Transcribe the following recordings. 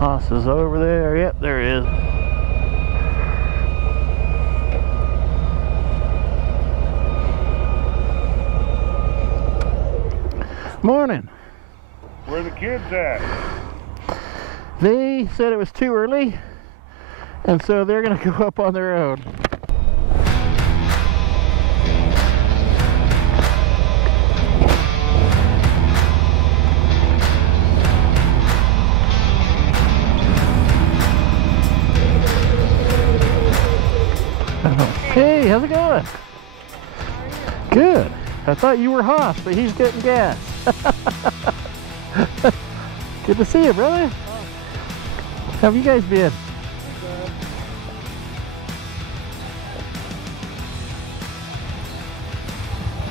Haas is over there. Yep, there he is. Morning. Where the kids at? They said it was too early, and so they're gonna go up on their own. Hey, how's it going? Good. I thought you were Haas, but he's getting gas. Good to see you, brother. How have you guys been?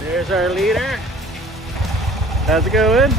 There's our leader. How's it going?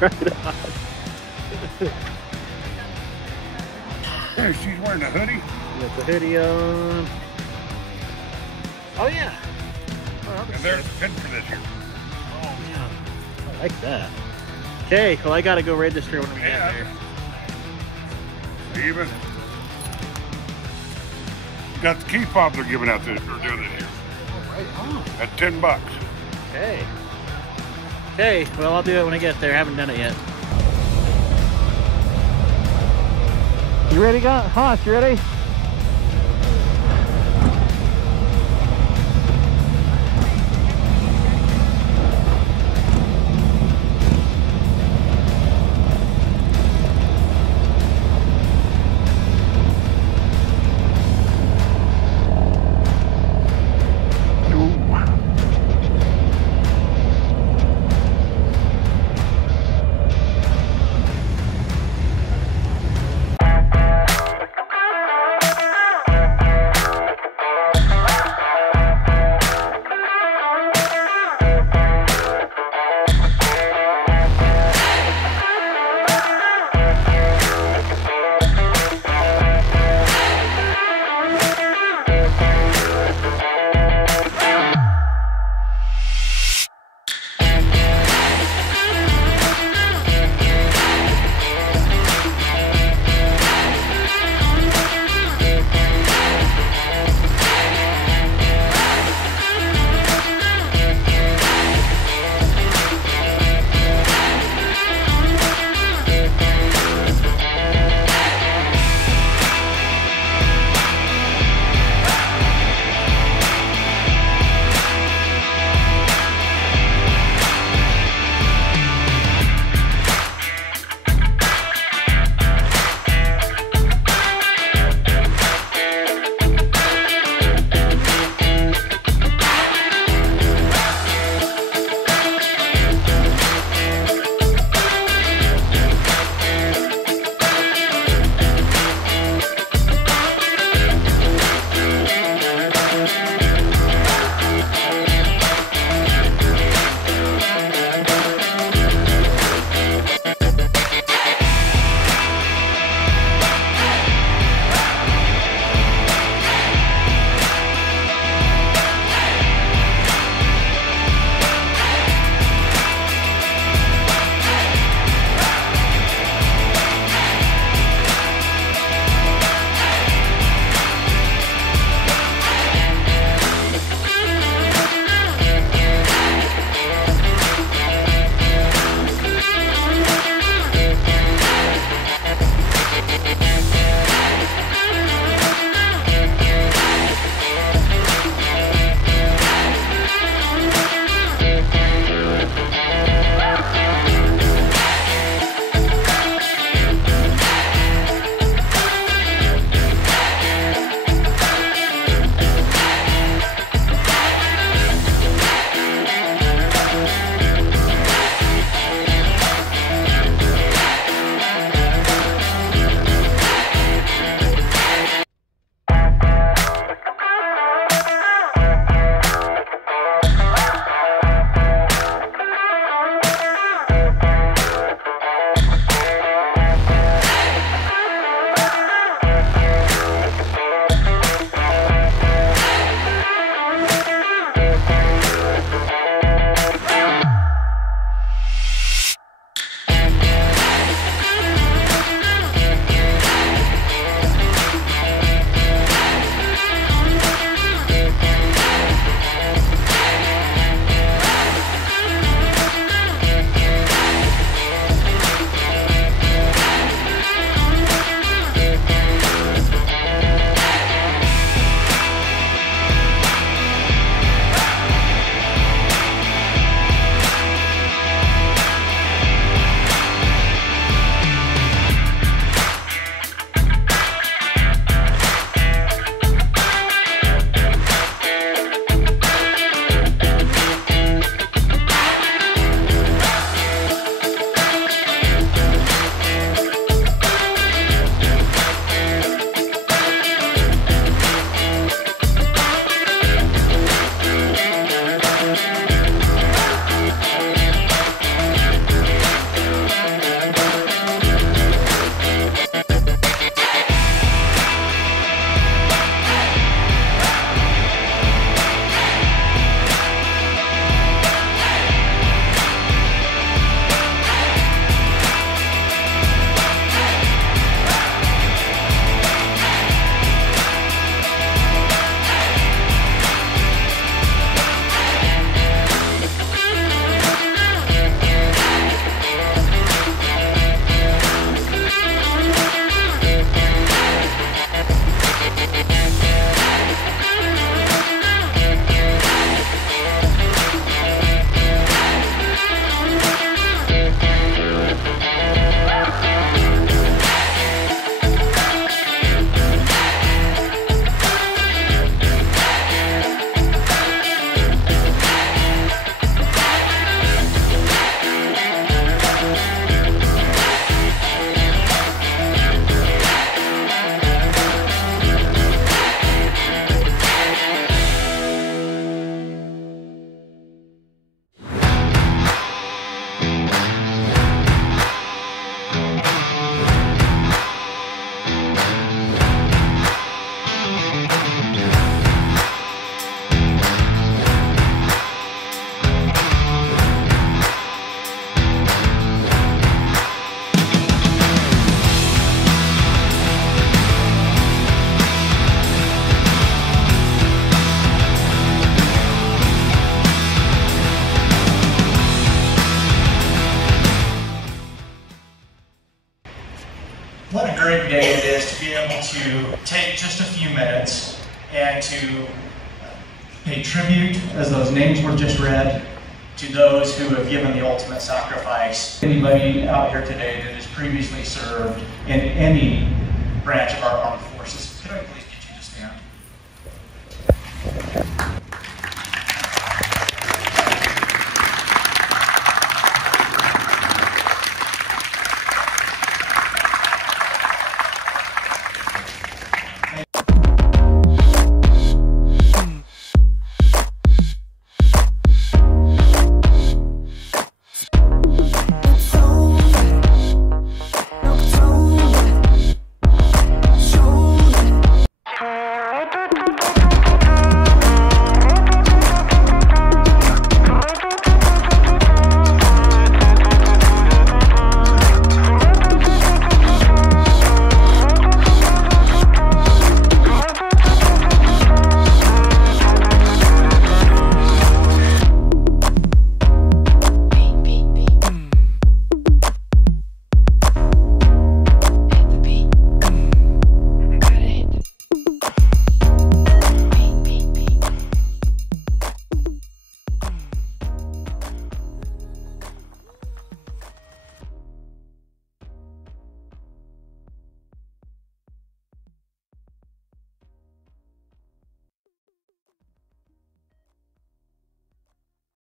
Right on. Hey, she's wearing a hoodie. Got the hoodie on. Oh yeah. Oh, And there's the pin for this year. oh man, I like that. Okay, well I gotta go register when we get Yeah. there. Even got the key fob they're giving out this or doing this year Right on. at $10. Okay. Okay, well I'll do it when I get there. I haven't done it yet. You ready, Haas? You ready? What a great day it is to be able to take just a few minutes and to pay tribute, as those names were just read, to those who have given the ultimate sacrifice. Anybody out here today that has previously served in any branch of our armed forces, could I